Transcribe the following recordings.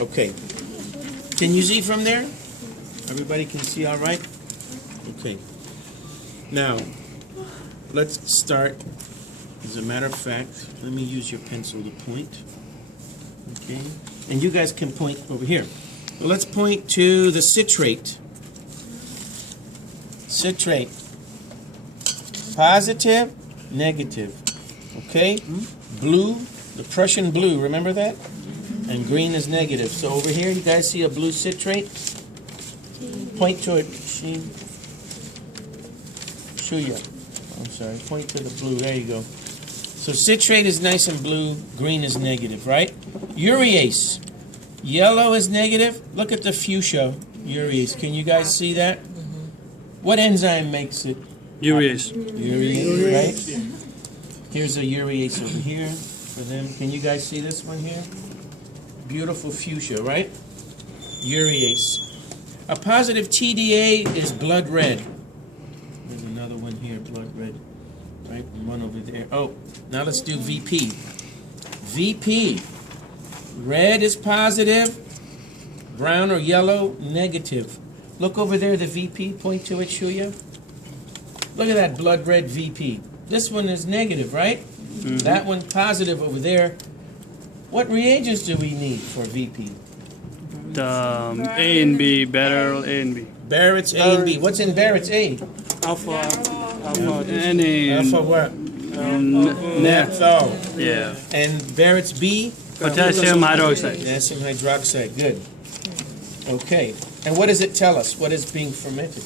Okay. Can you see from there? Everybody can see all right? Okay. Now, let's start. As a matter of fact, let me use your pencil to point. Okay. And you guys can point over here. Well, let's point to the citrate. Citrate. Positive, negative. Okay? Blue, the Prussian blue, remember that? And green is negative. So over here, you guys see a blue citrate? Point to it. Shuya. I'm sorry. Point to the blue. There you go. So citrate is nice and blue. Green is negative, right? Urease. Yellow is negative. Look at the fuchsia urease. Can you guys see that? What enzyme makes it? Urease. Urease, right? Here's a urease over here for them. Can you guys see this one here? Beautiful fuchsia, right? Urease. A positive TDA is blood red. There's another one here, blood red. Right? And one over there. Oh, now let's do VP. VP. Red is positive. Brown or yellow, negative. Look over there, the VP. Point to it, Shuya. Look at that blood red VP. This one is negative, right? Mm-hmm. That one positive over there. What reagents do we need for VP? The A and B, better A and B. Barrett's A and B. What's in Barrett's A? Alpha, any. Alpha what? Nephthol. Yeah. And Barrett's B? Potassium hydroxide. Potassium hydroxide. Good. Okay. And what does it tell us? What is being fermented?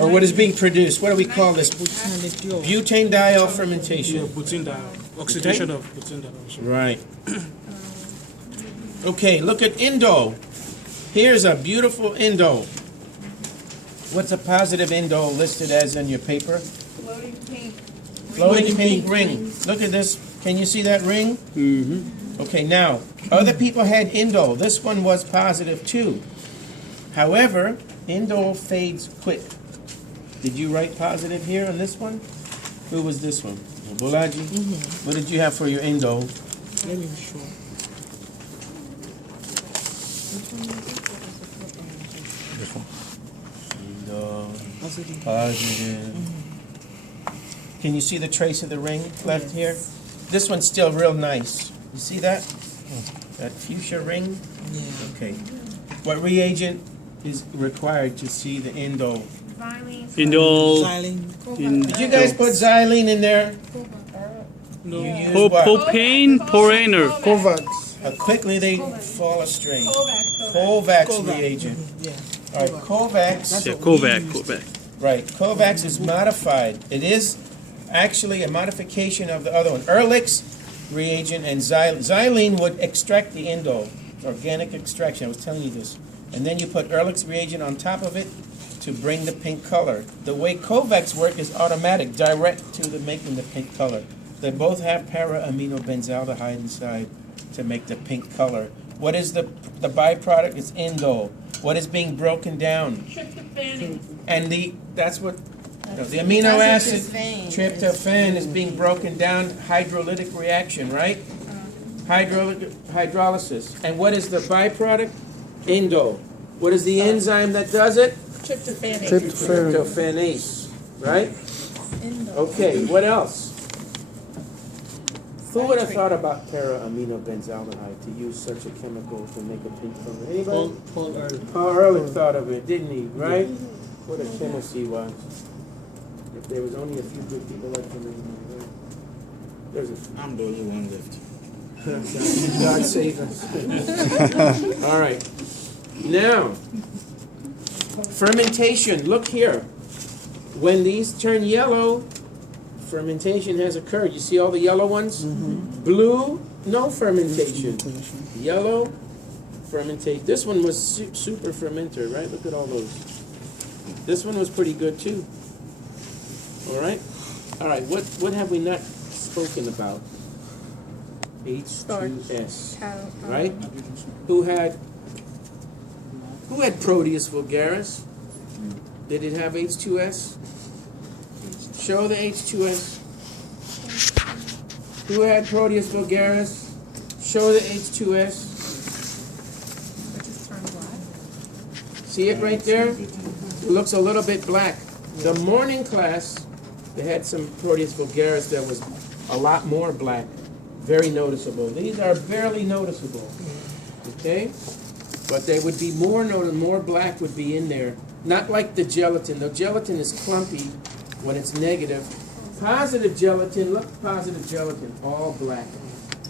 Or what is being produced? What do we call this? Butanediol fermentation. Butanediol. Oxidation of butanediol. Right. Okay, look at indole. Here's a beautiful indole. What's a positive indole listed as in your paper? Floating pink. Floating pink ring. Look at this. Can you see that ring? Mm-hmm. Okay, now, other people had indole. This one was positive too. However, indole fades quick. Did you write positive here on this one? Who was this one? Bolaji? Mm-hmm. What did you have for your indole? Let me show. This one. Indole. Positive. Positive. Can you see the trace of the ring left here? This one's still real nice. You see that? That fuchsia ring? Yeah. Okay. What reagent is required to see the indole? Indole. Xylene. Did you guys put xylene in there? No. You use what? Propane, poraner. Kovacs. How quickly they fall astray. Kovac. Kovacs reagent. Yeah. All right, Kovacs. Yeah, Kovac. Right, Kovacs is modified. It is actually a modification of the other one. Ehrlich's reagent and xylene would extract the indole. Organic extraction. I was telling you this. And then you put Ehrlich's reagent on top of it to bring the pink color. The way Kovacs work is automatic, direct to the making the pink color. They both have para-aminobenzaldehyde inside to make the pink color. What is the byproduct? It's indole. What is being broken down? Tryptophan. And the amino acid tryptophan is being broken down, hydrolytic reaction, right? Hydrolysis. And what is the byproduct? Indole. What is the enzyme that does it? Tryptophan. Tryptophanase, right? Okay, what else? Who would have thought about para-aminobenzaldehyde to use such a chemical to make a pink color? Anybody? Paul Ehrlich. Paul Ehrlich thought of it, didn't he? Right? What a chemist he was. If there was only a few good people like him anymore. There's a few. I'm the only one left. God save us. All right. Now, fermentation. Look here. When these turn yellow, fermentation has occurred. You see all the yellow ones? Mm-hmm. Blue, no fermentation. Yellow, fermentation. This one was super fermenter, right? Look at all those. This one was pretty good too. All right? All right, what have we not spoken about? H2S, right? Who had Proteus vulgaris? Did it have H2S? Show the H2S. Who had Proteus vulgaris? show the H2S. Which is turned black. See it right there? It looks a little bit black. The morning class, they had some Proteus vulgaris that was a lot more black. Very noticeable. These are barely noticeable. Okay? But they would be more noticeable, more black would be in there. Not like the gelatin. The gelatin is clumpy when it's negative. Positive gelatin, look, positive gelatin, all black.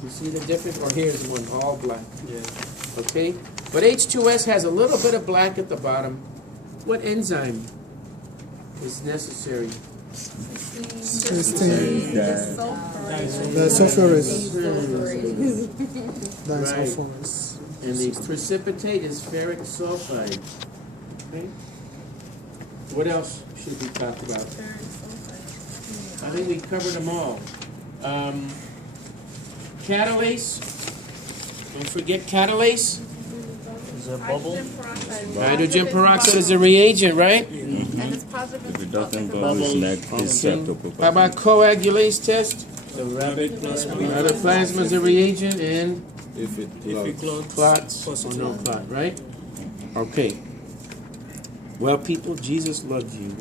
You see the difference? Or here's one, all black. Yeah. Okay? But H2S has a little bit of black at the bottom. What enzyme is necessary? Cysteine. Disulfurous. Right. Disulfurous. And the precipitate is ferric sulfide. Okay? What else should we talk about? I think we covered them all. Catalase. Don't forget catalase. Is a bubble? Hydrogen peroxide. Hydrogen peroxide is a reactant, right? And it's positive. If it doesn't bubble. bubble, it's not it's How about coagulase test? The rabbit plasma. Other plasma is a reagent, and if it If it clots. clots. clots or no clot, right? Okay. Well, people, Jesus loves you.